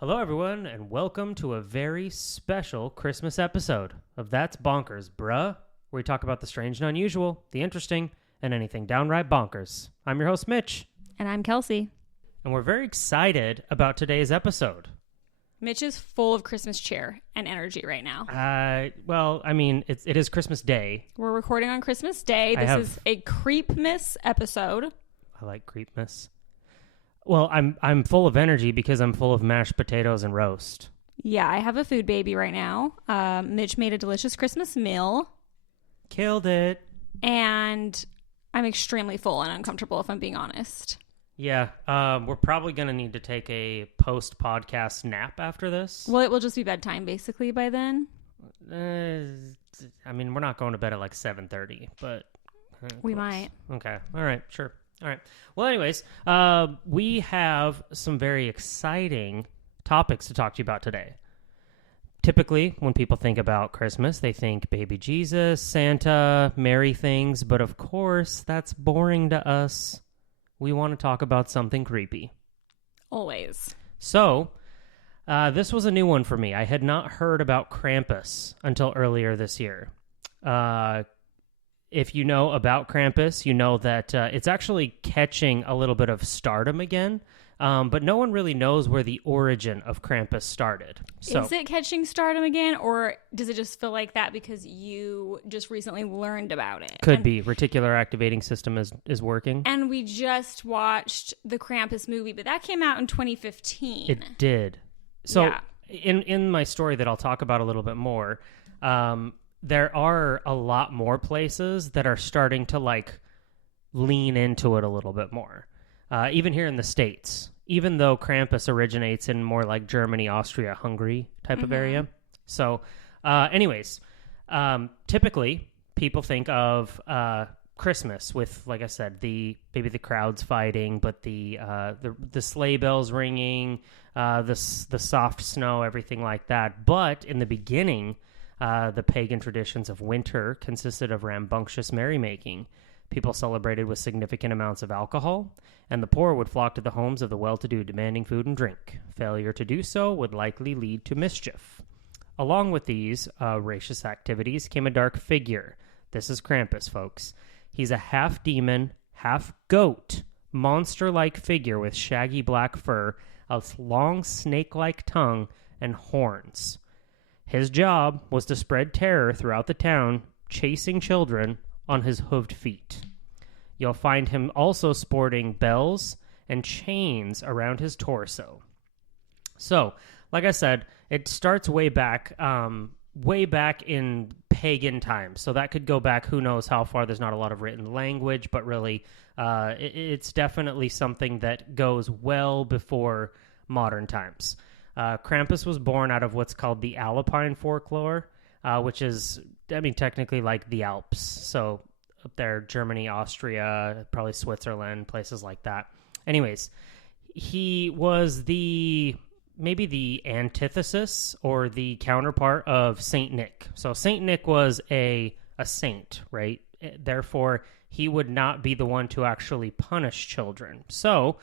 Hello, everyone, and welcome to a very special Christmas episode of That's Bonkers, Bruh, where we talk about the strange and unusual, the interesting, and anything downright bonkers. I'm your host, Mitch. And I'm Kelsey. And we're very excited about today's episode. Mitch is full of Christmas cheer and energy right now. It is Christmas Day. We're recording on Christmas Day. This is a Creepmas episode. I like Creepmas. Well, I'm full of energy because I'm full of mashed potatoes and roast. Yeah, I have a food baby right now. Mitch made a delicious Christmas meal. Killed it. And I'm extremely full and uncomfortable, if I'm being honest. Yeah, we're probably going to need to take a post-podcast nap after this. Well, it will just be bedtime, basically, by then. We're not going to bed at like 7:30, but... we might. Okay, all right, sure. All right. Well, anyways, we have some very exciting topics to talk to you about today. Typically, when people think about Christmas, they think baby Jesus, Santa, merry things, but of course, that's boring to us. We want to talk about something creepy. Always. So, this was a new one for me. I had not heard about Krampus until earlier this year. If you know about Krampus, you know that it's actually catching a little bit of stardom again, but no one really knows where the origin of Krampus started. So, is it catching stardom again, or does it just feel like that because you just recently learned about it? Could be. Reticular activating system is working. And we just watched the Krampus movie, but that came out in 2015. It did. So yeah. in my story that I'll talk about a little bit more, there are a lot more places that are starting to lean into it a little bit more. Even here in the States, even though Krampus originates in more like Germany, Austria, Hungary type of area. So typically people think of Christmas with, like I said, maybe the crowds fighting, but the sleigh bells ringing, the soft snow, everything like that. But in the beginning, the pagan traditions of winter consisted of rambunctious merrymaking. People celebrated with significant amounts of alcohol, and the poor would flock to the homes of the well-to-do demanding food and drink. Failure to do so would likely lead to mischief. Along with these racious activities came a dark figure. This is Krampus, folks. He's a half-demon, half-goat, monster-like figure with shaggy black fur, a long snake-like tongue, and horns. His job was to spread terror throughout the town, chasing children on his hooved feet. You'll find him also sporting bells and chains around his torso. So, like I said, it starts way back in pagan times. So that could go back who knows how far. There's not a lot of written language, but really it's definitely something that goes well before modern times. Krampus was born out of what's called the Alpine folklore, which is, technically like the Alps. So up there, Germany, Austria, probably Switzerland, places like that. Anyways, he was maybe the antithesis or the counterpart of Saint Nick. So Saint Nick was a saint, right? Therefore, he would not be the one to actually punish children. So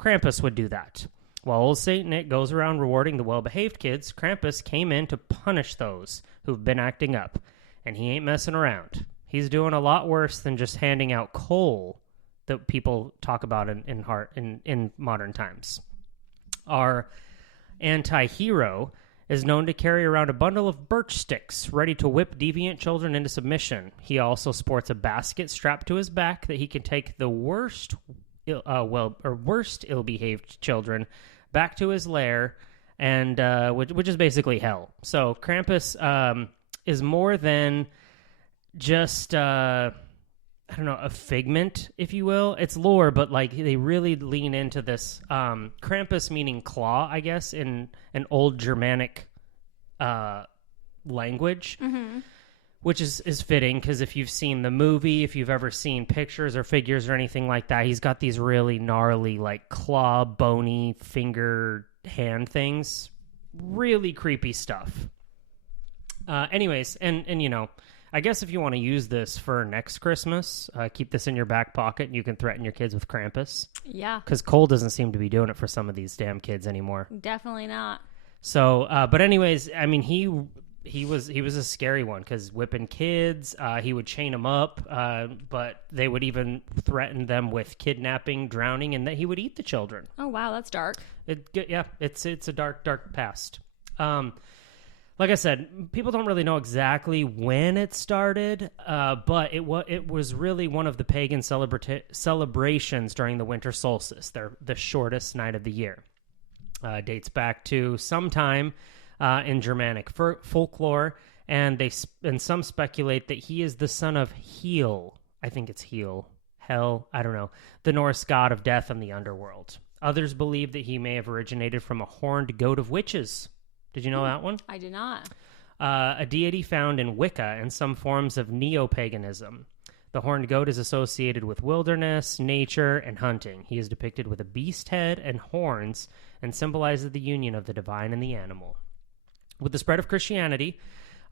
Krampus would do that. While old Saint Nick goes around rewarding the well-behaved kids, Krampus came in to punish those who've been acting up. And he ain't messing around. He's doing a lot worse than just handing out coal that people talk about in modern times. Our anti-hero is known to carry around a bundle of birch sticks ready to whip deviant children into submission. He also sports a basket strapped to his back that he can take the worst ill-behaved children back to his lair, and which is basically hell. So Krampus is more than just a figment, if you will. It's lore, but they really lean into this. Krampus meaning claw, I guess, in an old Germanic language. Mm-hmm. Which is fitting, because if you've seen the movie, if you've ever seen pictures or figures or anything like that, he's got these really gnarly, claw, bony, finger, hand things. Really creepy stuff. Anyways, and I guess if you want to use this for next Christmas, keep this in your back pocket and you can threaten your kids with Krampus. Yeah. Because Cole doesn't seem to be doing it for some of these damn kids anymore. Definitely not. So, but anyways, I mean, he was a scary one because whipping kids, he would chain them up, but they would even threaten them with kidnapping, drowning, and that he would eat the children. Oh, wow, that's dark. It's a dark past. Like I said, people don't really know exactly when it started, but it was really one of the pagan celebrations during the winter solstice. They're the shortest night of the year. Dates back to sometime in Germanic folklore, and some speculate that he is the son of Hel. I think it's Hel, I don't know, the Norse god of death and the underworld. Others believe that he may have originated from a horned goat of witches. Did you know that one? I did not. A deity found in Wicca and some forms of neo-paganism. The horned goat is associated with wilderness, nature, and hunting. He is depicted with a beast head and horns and symbolizes the union of the divine and the animal. With the spread of Christianity,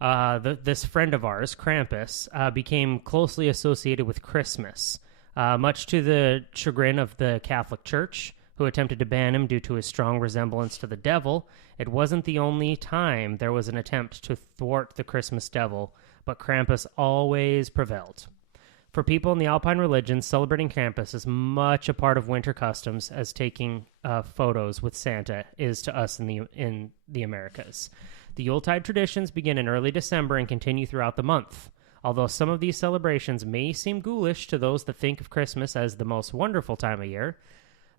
this friend of ours, Krampus, became closely associated with Christmas, much to the chagrin of the Catholic Church, who attempted to ban him due to his strong resemblance to the devil. It wasn't the only time there was an attempt to thwart the Christmas devil, but Krampus always prevailed. For people in the Alpine religions, celebrating Krampus is much a part of winter customs as taking photos with Santa is to us in the Americas. The Yuletide traditions begin in early December and continue throughout the month. Although some of these celebrations may seem ghoulish to those that think of Christmas as the most wonderful time of year,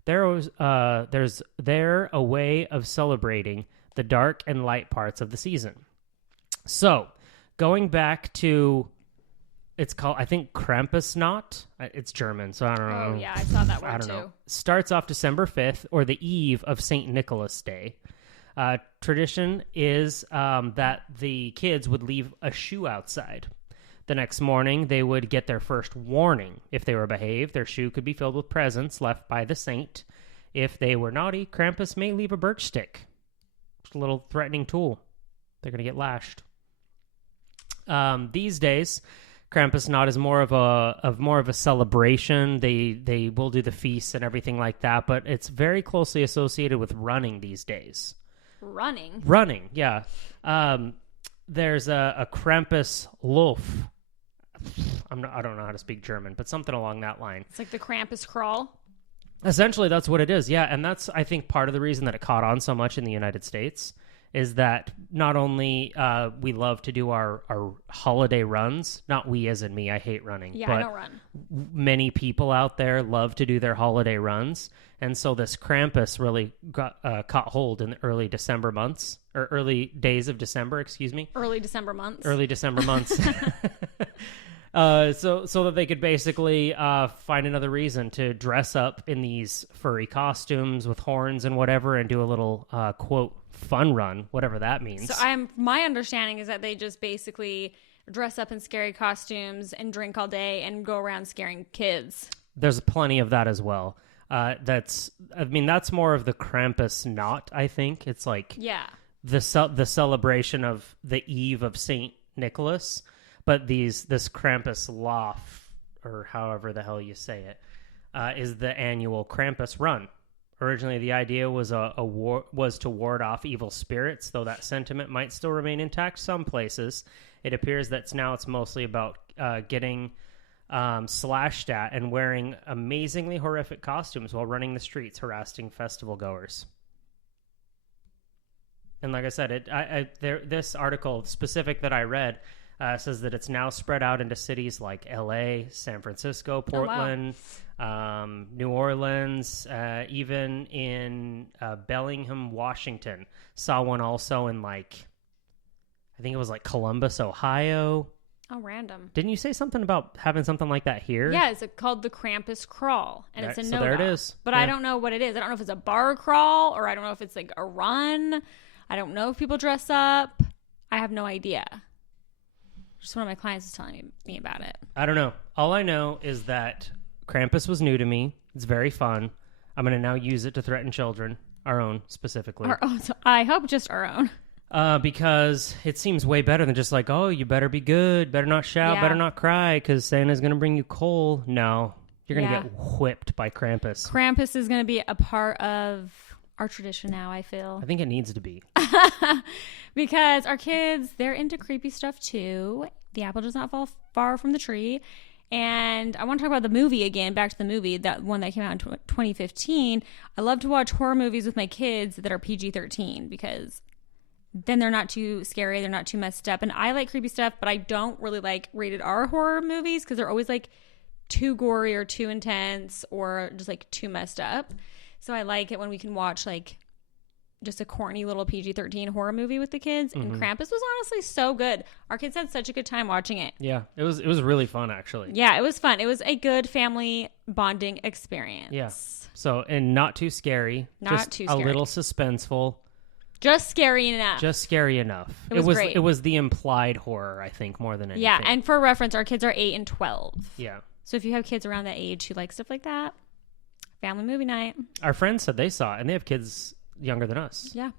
there's a way of celebrating the dark and light parts of the season. So, going back to, it's called, I think, Krampusnacht. It's German, so I don't know. Oh, yeah, I saw that word I don't too. know. Starts off December 5th, or the eve of St. Nicholas Day. Tradition is that the kids would leave a shoe outside. The next morning, they would get their first warning. If they were behaved, their shoe could be filled with presents left by the saint. If they were naughty, Krampus may leave a birch stick. Just a little threatening tool. They're going to get lashed. These days, Krampusnacht is more of a celebration. They will do the feasts and everything like that, but it's very closely associated with running these days. Running, yeah. There's a Krampus loaf. I don't know how to speak German, but something along that line. It's like the Krampus crawl. Essentially, that's what it is, yeah. And that's, I think, part of the reason that it caught on so much in the United States is that not only we love to do our holiday runs, not we as in me, I hate running. Yeah, but I don't run. Many people out there love to do their holiday runs. And so this Krampus really caught hold in the early December months, or early days of December, excuse me. Early December months. So that they could basically find another reason to dress up in these furry costumes with horns and whatever and do a little, quote, fun run, whatever that means. So my understanding is that they just basically dress up in scary costumes and drink all day and go around scaring kids. There's plenty of that as well. That's more of the Krampusnacht, I think. It's like the celebration of the eve of St. Nicholas. But this Krampuslauf, or however the hell you say it, is the annual Krampus run. Originally, the idea was was to ward off evil spirits, though that sentiment might still remain intact some places. It appears that now it's mostly about getting slashed at and wearing amazingly horrific costumes while running the streets, harassing festival goers. And like I said, this article specific that I read says that it's now spread out into cities like L.A., San Francisco, Portland, New Orleans, even in Bellingham, Washington. Saw one also in I think it was Columbus, Ohio. Oh, random. Didn't you say something about having something like that here? Yeah, it's called the Krampus crawl, and it's a no-go. So there it is. But yeah. I don't know what it is. I don't know if it's a bar crawl, or I don't know if it's a run. I don't know if people dress up. I have no idea. Just one of my clients was telling me about it. I don't know. All I know is that Krampus was new to me. It's very fun. I'm going to now use it to threaten children, our own specifically. Our own. So I hope just our own. Because it seems way better than just like, oh, you better be good, better not shout, Yeah. better not cry, because Santa's going to bring you coal. No, you're going to Yeah. get whipped by Krampus. Krampus is going to be a part of our tradition now, I feel. I think it needs to be. Because our kids, they're into creepy stuff too. The apple does not fall far from the tree. And I want to talk about the movie again, back to the movie, that one that came out in 2015. I love to watch horror movies with my kids that are PG-13 because then they're not too scary, they're not too messed up. And I like creepy stuff, but I don't really like rated R horror movies because they're always like too gory or too intense or just like too messed up. So I like it when we can watch like just a corny little PG-13 horror movie with the kids. And Krampus was honestly so good. Our kids had such a good time watching it. Yeah, it was really fun, actually. Yeah, it was fun. It was a good family bonding experience. Yeah. So, and not too scary. Not just too a scary. little suspenseful. Just scary enough. Just scary enough. It was great. It was the implied horror, I think, more than anything. Yeah, and for reference, our kids are 8 and 12. Yeah. So if you have kids around that age who like stuff like that, family movie night. Our friends said they saw it, and they have kids younger than us. Yeah.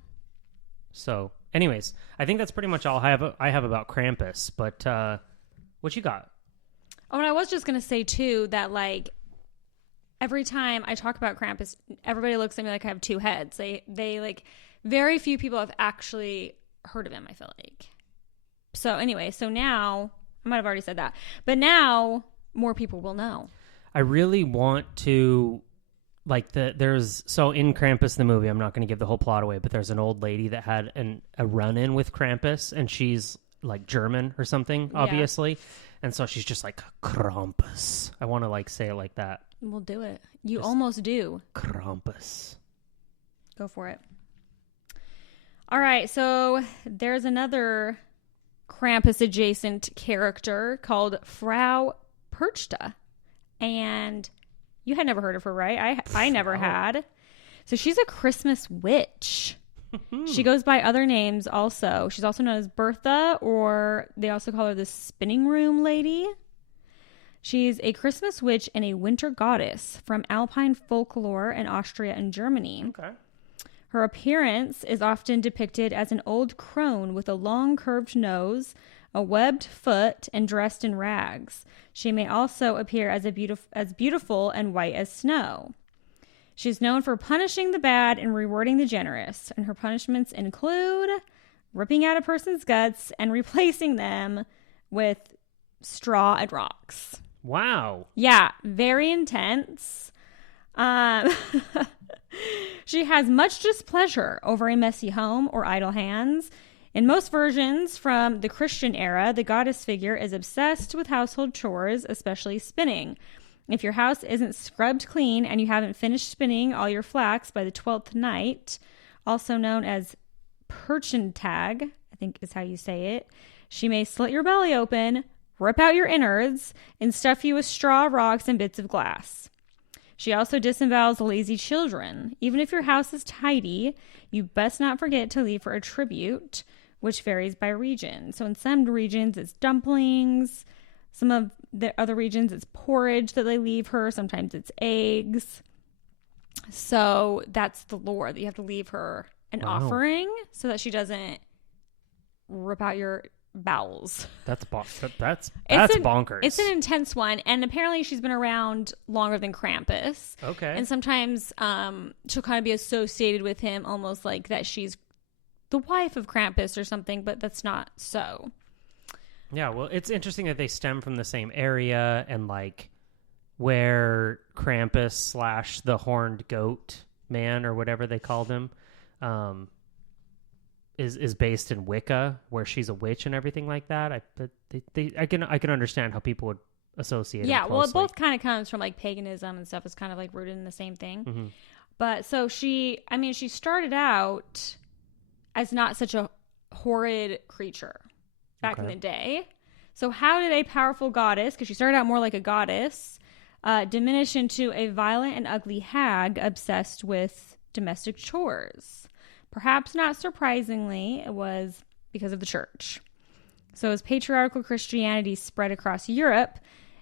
So, anyways, I think that's pretty much all I have about Krampus. But what you got? Oh, and I was just going to say, too, that, like, every time I talk about Krampus, everybody looks at me like I have two heads. They like, very few people have actually heard of him, I feel like. So, anyway, so now, I might have already said that. But now, more people will know. I really want to, like, so in Krampus the movie, I'm not going to give the whole plot away, but there's an old lady that had a run-in with Krampus, and she's, like, German or something, obviously. And so she's just like, Krampus. I want to, like, say it like that. We'll do it. You Just almost do. Krampus. Go for it. All right, so there's another Krampus-adjacent character called Frau Perchta. And you had never heard of her, right? I never had. So she's a Christmas witch. She goes by other names also. She's also known as Bertha, or they also call her the spinning room lady. She's a Christmas witch and a winter goddess from Alpine folklore in Austria and Germany. Okay. Her appearance is often depicted as an old crone with a long curved nose, a webbed foot, and dressed in rags. She may also appear as beautiful and white as snow. She's known for punishing the bad and rewarding the generous, and her punishments include ripping out a person's guts and replacing them with straw and rocks. Wow. Yeah, very intense. She has much displeasure over a messy home or idle hands. In most versions from the Christian era, the goddess figure is obsessed with household chores, especially spinning. If your house isn't scrubbed clean and you haven't finished spinning all your flax by the 12th night, also known as Perchentag, I think is how you say it, she may slit your belly open, rip out your innards, and stuff you with straw, rocks, and bits of glass. She also disembowels lazy children. Even if your house is tidy, you best not forget to leave her a tribute, which varies by region. So in some regions, it's dumplings. Some of the other regions, it's porridge that they leave her. Sometimes it's eggs. So that's the lore, that you have to leave her an offering so that she doesn't rip out your bowels. That's bonkers. It's an intense one, and apparently she's been around longer than Krampus. Okay. And sometimes she'll kind of be associated with him, almost like that she's the wife of Krampus or something, but that's not so. Yeah, well, it's interesting that they stem from the same area, and like where Krampus / the horned goat man, or whatever they called him, is based in Wicca, where she's a witch and everything like that. I can understand how people would associate. Yeah, them well, it closely. both kind of comes from like paganism and stuff. It's kind of like rooted in the same thing. Mm-hmm. But so she started out as not such a horrid creature back in the day. So how did a powerful goddess, because she started out more like a goddess, diminish into a violent and ugly hag obsessed with domestic chores? Perhaps not surprisingly, it was because of the church. So as patriarchal Christianity spread across Europe,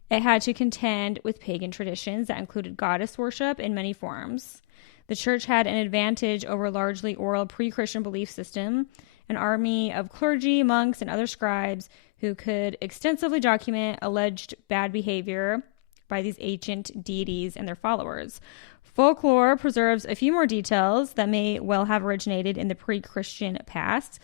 it had to contend with pagan traditions that included goddess worship in many forms. The church had an advantage over largely oral pre-Christian belief system, an army of clergy, monks, and other scribes who could extensively document alleged bad behavior by these ancient deities and their followers. Folklore preserves a few more details that may well have originated in the pre-Christian past.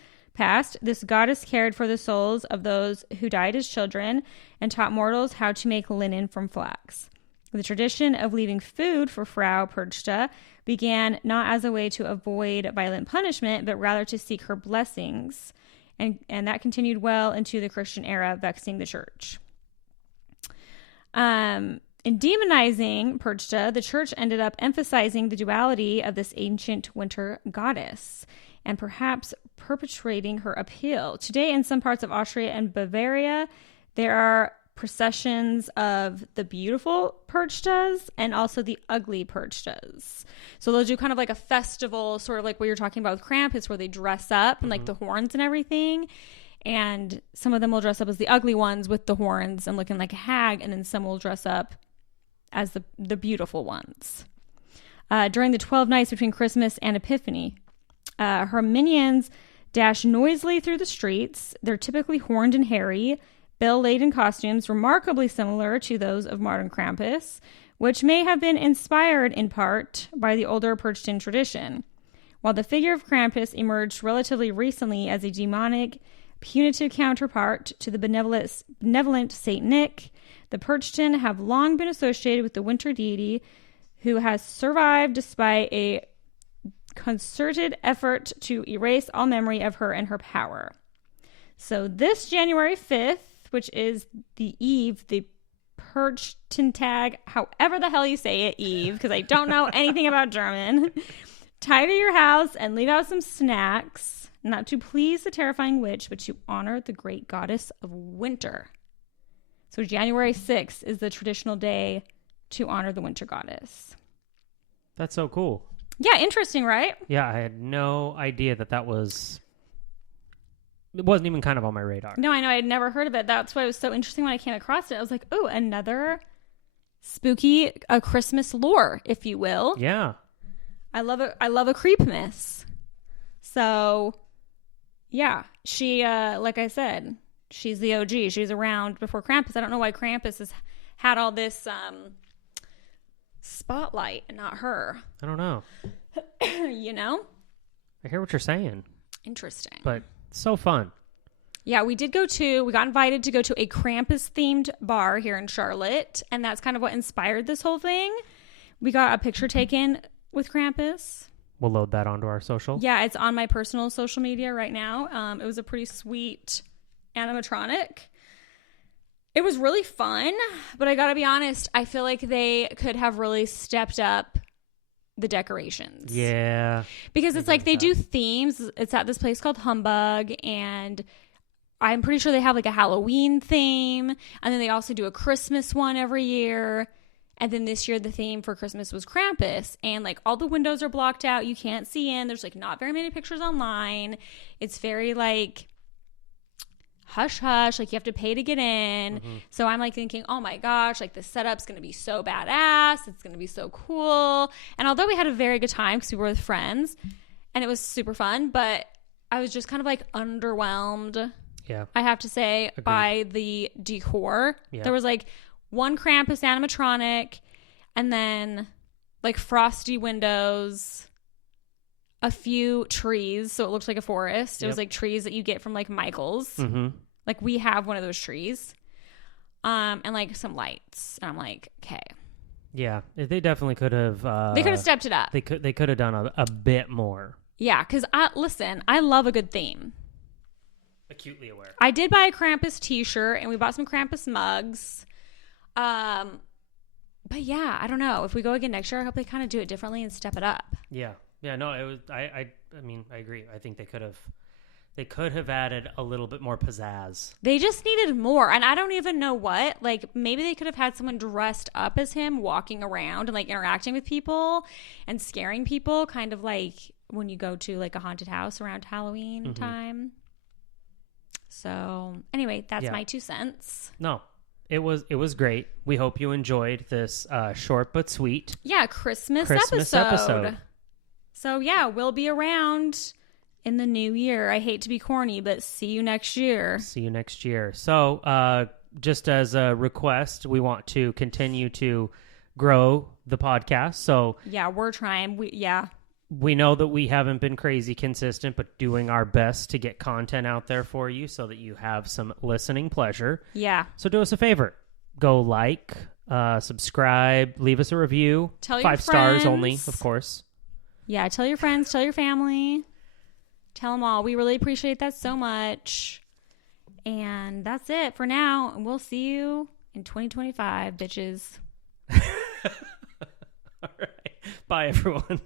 This goddess cared for the souls of those who died as children and taught mortals how to make linen from flax. The tradition of leaving food for Frau Perchta began not as a way to avoid violent punishment, but rather to seek her blessings. And that continued well into the Christian era, vexing the church. In demonizing Perchta, the church ended up emphasizing the duality of this ancient winter goddess and perhaps perpetuating her appeal. Today, in some parts of Austria and Bavaria, there are processions of the beautiful Perchtas and also the ugly Perchtas. So they'll do kind of like a festival, sort of like what you're talking about with Krampus, where they dress up and like the horns and everything. And some of them will dress up as the ugly ones with the horns and looking like a hag. And then some will dress up as the beautiful ones. During the 12 nights between Christmas and Epiphany, her minions dash noisily through the streets. They're typically horned and hairy, bell-laden costumes remarkably similar to those of modern Krampus, which may have been inspired in part by the older Perchtan tradition. While the figure of Krampus emerged relatively recently as a demonic, punitive counterpart to the benevolent Saint Nick, the Perchtan have long been associated with the winter deity who has survived despite a concerted effort to erase all memory of her and her power. So this January 5th, which is the eve, the Perchtentag, however the hell you say it, Eve, because I don't know anything about German. Tidy your house and leave out some snacks, not to please the terrifying witch, but to honor the great goddess of winter. So January 6th is the traditional day to honor the winter goddess. That's so cool. Yeah, interesting, right? Yeah, I had no idea that was... It wasn't even kind of on my radar. No, I know. I had never heard of it. That's why it was so interesting when I came across it. I was like, oh, another spooky Christmas lore, if you will. Yeah. I love a creepmas. So, yeah. She, like I said, she's the OG. She's around before Krampus. I don't know why Krampus has had all this spotlight and not her. I don't know. You know? I hear what you're saying. Interesting. But... so fun. Yeah, we got invited to go to a Krampus-themed bar here in Charlotte, and that's kind of what inspired this whole thing. We got a picture taken with Krampus. We'll load that onto our social. Yeah, it's on my personal social media right now. It was a pretty sweet animatronic. It was really fun, but I gotta be honest, I feel like they could have really stepped up the decorations. Yeah. Because it's like they do themes. It's at this place called Humbug, and I'm pretty sure they have like a Halloween theme, and then they also do a Christmas one every year. And then this year the theme for Christmas was Krampus, and like all the windows are blocked out. You can't see in. There's like not very many pictures online. It's very like hush hush, like you have to pay to get in. So I'm like thinking, oh my gosh, like the setup's gonna be so badass, it's gonna be so cool. And although we had a very good time because we were with friends and it was super fun, but I was just kind of like underwhelmed, I have to say, by the decor. There was like one Krampus animatronic and then like frosty windows, a few trees, so it looked like a forest. It was like trees that you get from like Michael's. Like we have one of those trees, and like some lights. And I'm like, okay. Yeah, they definitely could have. They could have stepped it up. They could have done a bit more. Yeah, because I love a good theme. Acutely aware. I did buy a Krampus T-shirt, and we bought some Krampus mugs. But yeah, I don't know. If we go again next year, I hope they kind of do it differently and step it up. Yeah. Yeah, no, it was. I mean, I agree. I think they could have added a little bit more pizzazz. They just needed more, and I don't even know what. Like maybe they could have had someone dressed up as him, walking around and like interacting with people and scaring people, kind of like when you go to like a haunted house around Halloween time. So anyway, that's my 2 cents. No. It was great. We hope you enjoyed this short but sweet Christmas episode. So yeah, we'll be around in the new year. I hate to be corny, but see you next year. See you next year. So, just as a request, we want to continue to grow the podcast. So yeah, we're trying. We know that we haven't been crazy consistent, but doing our best to get content out there for you so that you have some listening pleasure. Yeah. So do us a favor. Go like, subscribe, leave us a review. Tell your 5 stars friends. only, of course. Yeah, tell your friends, tell your family. Tell them all. We really appreciate that so much. And that's it for now. We'll see you in 2025, bitches. All right. Bye, everyone.